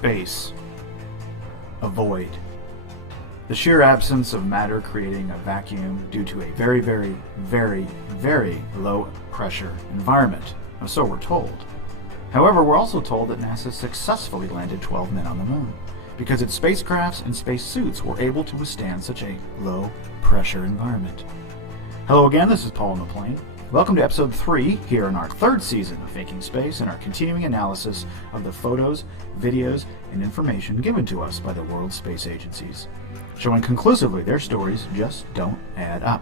space, a void. The sheer absence of matter creating a vacuum due to a very, very, very, very low pressure environment. So we're told. However, we're also told that NASA successfully landed 12 men on the moon because its spacecrafts and spacesuits were able to withstand such a low pressure environment. Hello again, this is Paul on the Plane. Welcome to episode 3 here in our third season of Faking Space and our continuing analysis of the photos, videos, and information given to us by the world's space agencies, showing conclusively their stories just don't add up.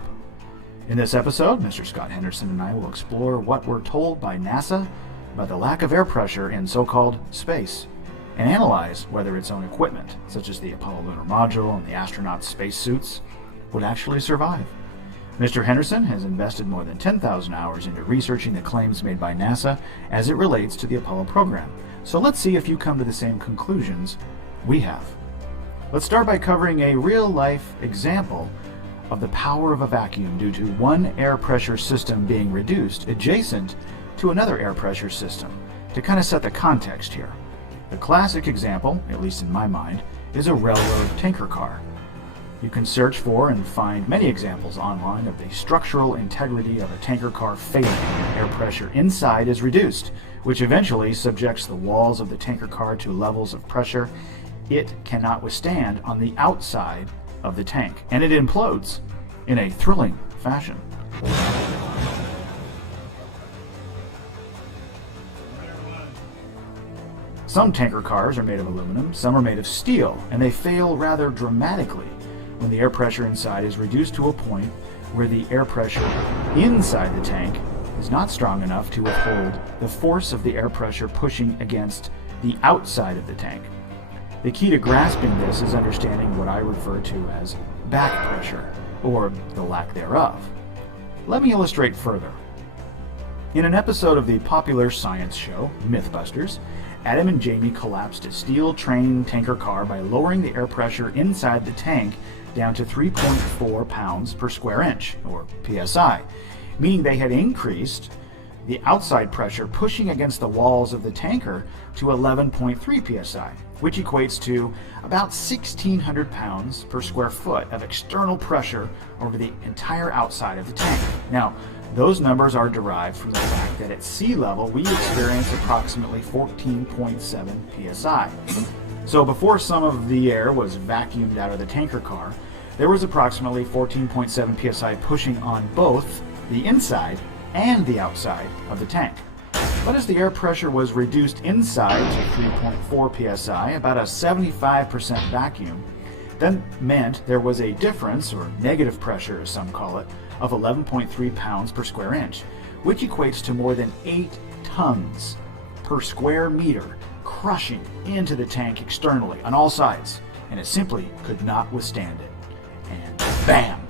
In this episode, Mr. Scott Henderson and I will explore what we're told by NASA about the lack of air pressure in so-called space, and analyze whether its own equipment, such as the Apollo lunar module and the astronauts' spacesuits, would actually survive. Mr. Henderson has invested more than 10,000 hours into researching the claims made by NASA as it relates to the Apollo program. So let's see if you come to the same conclusions we have. Let's start by covering a real-life example of the power of a vacuum due to one air pressure system being reduced adjacent to another air pressure system to kind of set the context here. The classic example, at least in my mind, is a railroad tanker car. You can search for and find many examples online of the structural integrity of a tanker car failing when air pressure inside is reduced, which eventually subjects the walls of the tanker car to levels of pressure it cannot withstand on the outside of the tank, and it implodes in a thrilling fashion. Some tanker cars are made of aluminum, some are made of steel, and they fail rather dramatically when the air pressure inside is reduced to a point where the air pressure inside the tank is not strong enough to withhold the force of the air pressure pushing against the outside of the tank. The key to grasping this is understanding what I refer to as back pressure, or the lack thereof. Let me illustrate further. In an episode of the popular science show, Mythbusters, Adam and Jamie collapsed a steel train tanker car by lowering the air pressure inside the tank down to 3.4 pounds per square inch, or PSI, meaning they had increased the outside pressure pushing against the walls of the tanker to 11.3 PSI, which equates to about 1,600 pounds per square foot of external pressure over the entire outside of the tank. Now, those numbers are derived from the fact that at sea level we experience approximately 14.7 psi. So before some of the air was vacuumed out of the tanker car, there was approximately 14.7 psi pushing on both the inside and the outside of the tank. But as the air pressure was reduced inside to 3.4 psi, about a 75% vacuum, then meant there was a difference, or negative pressure as some call it, of 11.3 pounds per square inch, which equates to more than 8 tons per square meter crushing into the tank externally on all sides, and it simply could not withstand it. And bam!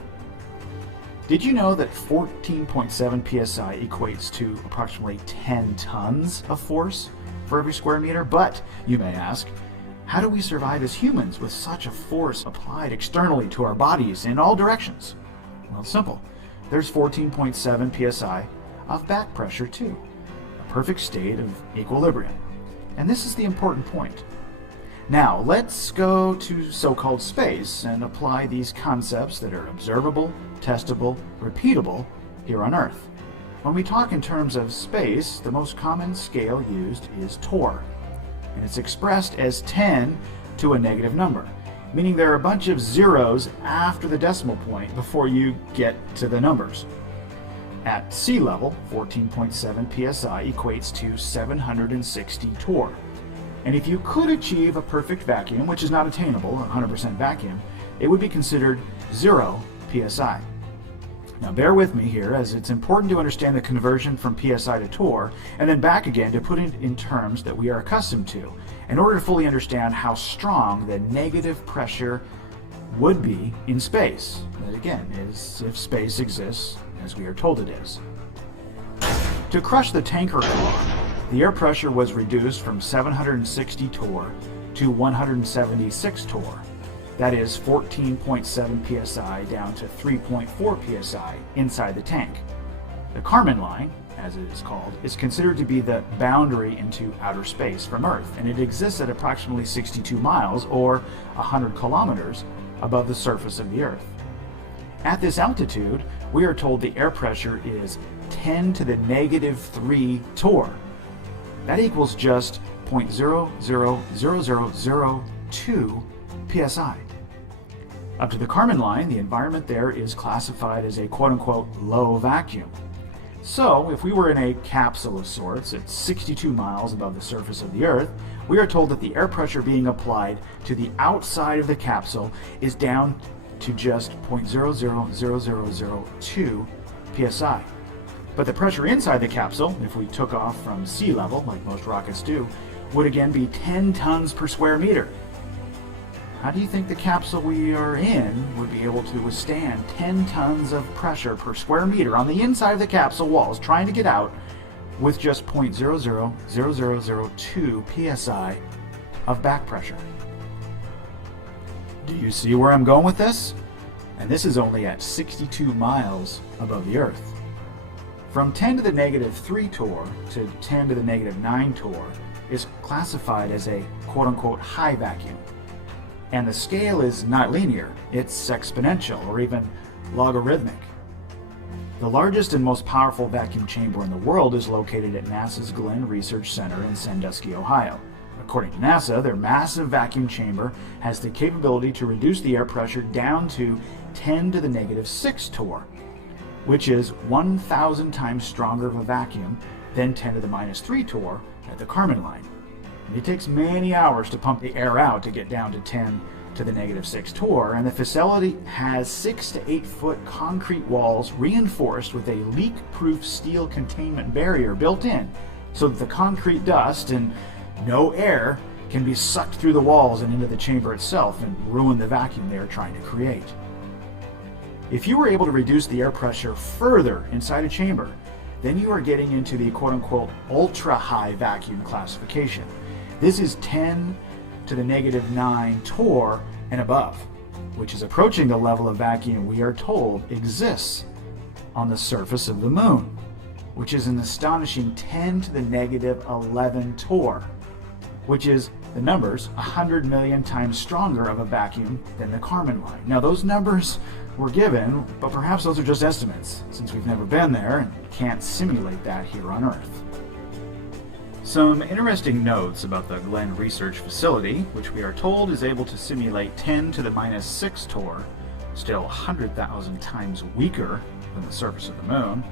Did you know that 14.7 psi equates to approximately 10 tons of force for every square meter? But, you may ask, how do we survive as humans with such a force applied externally to our bodies in all directions? Well, it's simple. There's 14.7 psi of back pressure too, a perfect state of equilibrium. And this is the important point. Now, let's go to so-called space and apply these concepts that are observable, testable, repeatable here on Earth. When we talk in terms of space, the most common scale used is torr, and it's expressed as 10 to a negative number, meaning there are a bunch of zeros after the decimal point before you get to the numbers. At sea level, 14.7 psi equates to 760 torr. And if you could achieve a perfect vacuum, which is not attainable, 100% vacuum, it would be considered 0 psi. Now bear with me here, as it's important to understand the conversion from psi to torr, and then back again to put it in terms that we are accustomed to, in order to fully understand how strong the negative pressure would be in space. That again is if space exists as we are told it is. To crush the tanker car, the air pressure was reduced from 760 torr to 176 torr. That is 14.7 psi down to 3.4 psi inside the tank. The Kármán line, as it is called, is considered to be the boundary into outer space from Earth, and it exists at approximately 62 miles or 100 kilometers above the surface of the Earth. At this altitude, we are told the air pressure is 10 to the negative 3 torr. That equals just 0.000002 psi. Up to the Kármán line, the environment there is classified as a quote-unquote low vacuum. So, if we were in a capsule of sorts at 62 miles above the surface of the Earth, we are told that the air pressure being applied to the outside of the capsule is down to just 0.000002 psi. But the pressure inside the capsule, if we took off from sea level, like most rockets do, would again be 10 tons per square meter. How do you think the capsule we are in would be able to withstand 10 tons of pressure per square meter on the inside of the capsule walls trying to get out with just 0.000002 psi of back pressure? Do you see where I'm going with this? And this is only at 62 miles above the Earth. From 10 to the negative 3 torr to 10 to the negative 9 torr is classified as a quote-unquote high vacuum. And the scale is not linear, it's exponential or even logarithmic. The largest and most powerful vacuum chamber in the world is located at NASA's Glenn Research Center in Sandusky, Ohio. According to NASA, their massive vacuum chamber has the capability to reduce the air pressure down to 10 to the negative 6 torr, which is 1,000 times stronger of a vacuum than 10 to the minus 3 torr at the Kármán line. And it takes many hours to pump the air out to get down to 10 to the negative 6 torr, and the facility has 6 to 8 foot concrete walls reinforced with a leak-proof steel containment barrier built in so that the concrete dust and no air can be sucked through the walls and into the chamber itself and ruin the vacuum they are trying to create. If you were able to reduce the air pressure further inside a chamber, then you are getting into the quote-unquote ultra-high vacuum classification. This is 10 to the negative 9 torr and above, which is approaching the level of vacuum we are told exists on the surface of the Moon, which is an astonishing 10 to the negative 11 torr, which is the numbers 100 million times stronger of a vacuum than the Kármán line. Now those numbers were given, but perhaps those are just estimates, since we've never been there and can't simulate that here on Earth. Some interesting notes about the Glenn Research Facility, which we are told is able to simulate 10 to the minus 6 torr, still 100,000 times weaker than the surface of the Moon,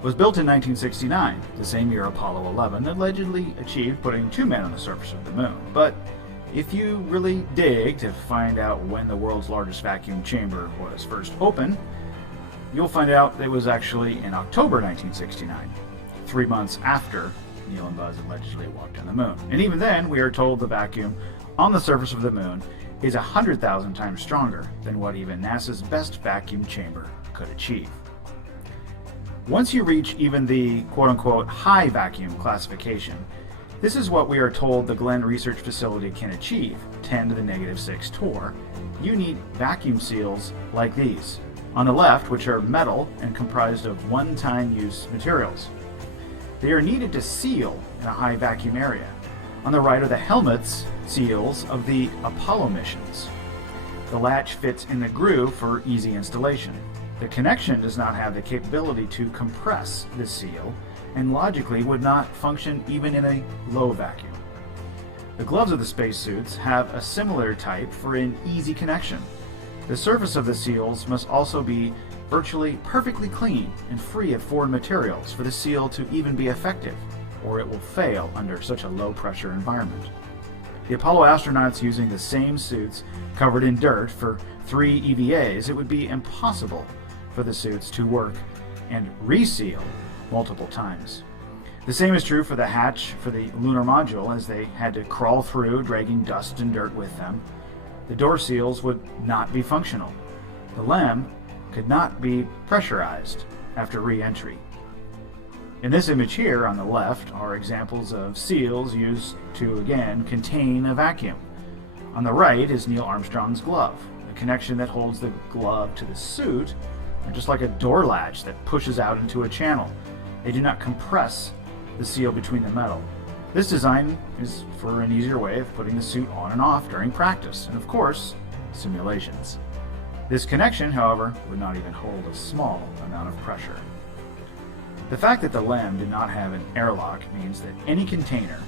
was built in 1969, the same year Apollo 11 allegedly achieved putting 2 men on the surface of the Moon. But if you really dig to find out when the world's largest vacuum chamber was first opened, you'll find out it was actually in October 1969, 3 months after Neil and Buzz allegedly walked on the Moon. And even then, we are told the vacuum on the surface of the Moon is 100,000 times stronger than what even NASA's best vacuum chamber could achieve. Once you reach even the quote-unquote high vacuum classification, this is what we are told the Glenn Research Facility can achieve, 10 to the negative 6 torr. You need vacuum seals like these. On the left, which are metal and comprised of one-time use materials. They are needed to seal in a high vacuum area. On the right are the helmets seals of the Apollo missions. The latch fits in the groove for easy installation. The connection does not have the capability to compress the seal and logically would not function even in a low vacuum. The gloves of the spacesuits have a similar type for an easy connection. The surface of the seals must also be virtually perfectly clean and free of foreign materials for the seal to even be effective, or it will fail under such a low-pressure environment. The Apollo astronauts using the same suits covered in dirt for 3 EVAs, it would be impossible for the suits to work and reseal multiple times. The same is true for the hatch for the lunar module, as they had to crawl through, dragging dust and dirt with them. The door seals would not be functional. The LEM could not be pressurized after re-entry. In this image here on the left are examples of seals used to again contain a vacuum. On the right is Neil Armstrong's glove, the connection that holds the glove to the suit, just like a door latch that pushes out into a channel. They do not compress the seal between the metal. This design is for an easier way of putting the suit on and off during practice, and of course, simulations. This connection, however, would not even hold a small amount of pressure. The fact that the LEM did not have an airlock means that any container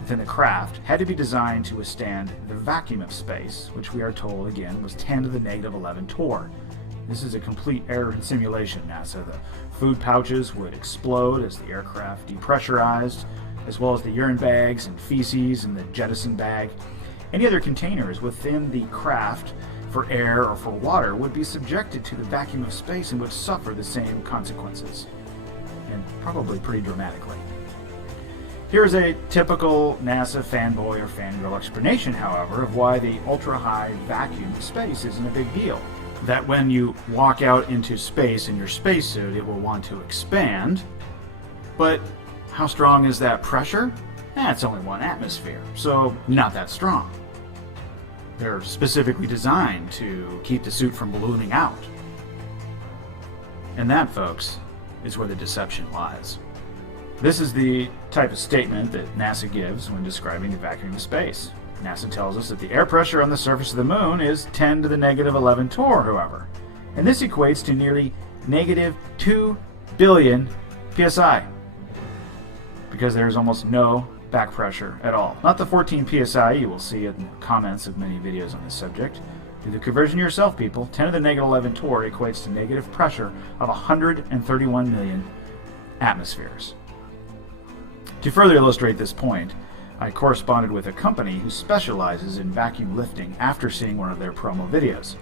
within the craft had to be designed to withstand the vacuum of space, which we are told again was 10 to the negative 11 torr. This is a complete error in simulation, NASA. The food pouches would explode as the aircraft depressurized, as well as the urine bags and feces in the jettison bag. Any other containers within the craft for air or for water would be subjected to the vacuum of space and would suffer the same consequences, and probably pretty dramatically. Here's a typical NASA fanboy or fangirl explanation, however, of why the ultra-high vacuum of space isn't a big deal. That when you walk out into space in your spacesuit, it will want to expand, but how strong is that pressure? It's only 1 atmosphere, so not that strong. They're specifically designed to keep the suit from ballooning out. And that, folks, is where the deception lies. This is the type of statement that NASA gives when describing the vacuum of space. NASA tells us that the air pressure on the surface of the moon is 10 to the negative 11 torr, however, and this equates to nearly negative 2 billion psi, because there is almost no back pressure at all. Not the 14 psi you will see in the comments of many videos on this subject. Do the conversion yourself, people. 10 to the negative 11 torr equates to negative pressure of 131 million atmospheres. To further illustrate this point, I corresponded with a company who specializes in vacuum lifting after seeing one of their promo videos.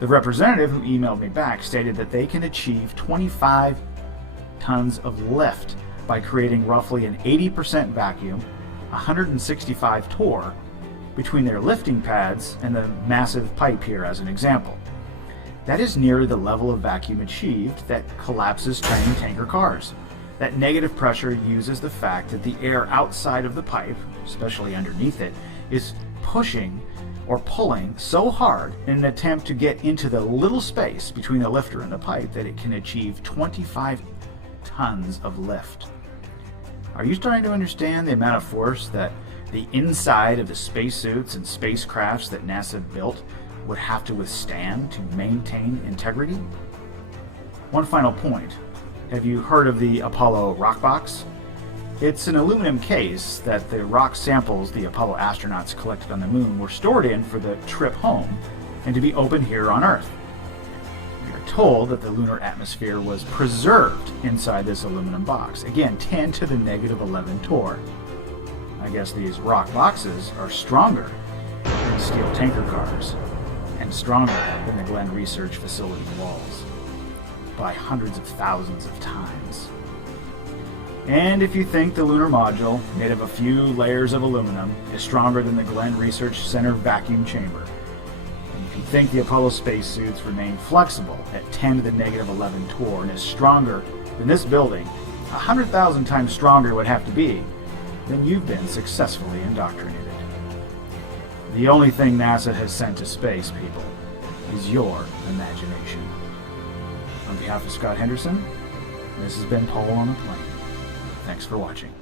The representative who emailed me back stated that they can achieve 25 tons of lift by creating roughly an 80% vacuum, 165 torr, between their lifting pads and the massive pipe here as an example. That is nearly the level of vacuum achieved that collapses train tanker cars. That negative pressure uses the fact that the air outside of the pipe, especially underneath it, is pushing or pulling so hard in an attempt to get into the little space between the lifter and the pipe that it can achieve 25 tons of lift. Are you starting to understand the amount of force that the inside of the spacesuits and spacecrafts that NASA built would have to withstand to maintain integrity? One final point. Have you heard of the Apollo rock box? It's an aluminum case that the rock samples the Apollo astronauts collected on the moon were stored in for the trip home and to be opened here on Earth. We are told that the lunar atmosphere was preserved inside this aluminum box. Again, 10 to the negative 11 torr. I guess these rock boxes are stronger than steel tanker cars and stronger than the Glenn Research Facility walls by hundreds of thousands of times. And if you think the lunar module, made of a few layers of aluminum, is stronger than the Glenn Research Center vacuum chamber, and if you think the Apollo spacesuits remain flexible at 10 to the negative 11 torr and is stronger than this building, 100,000 times stronger would have to be, then you've been successfully indoctrinated. The only thing NASA has sent to space, people, is your imagination. On behalf of Scott Henderson, this has been Paul on the Plane. Thanks for watching.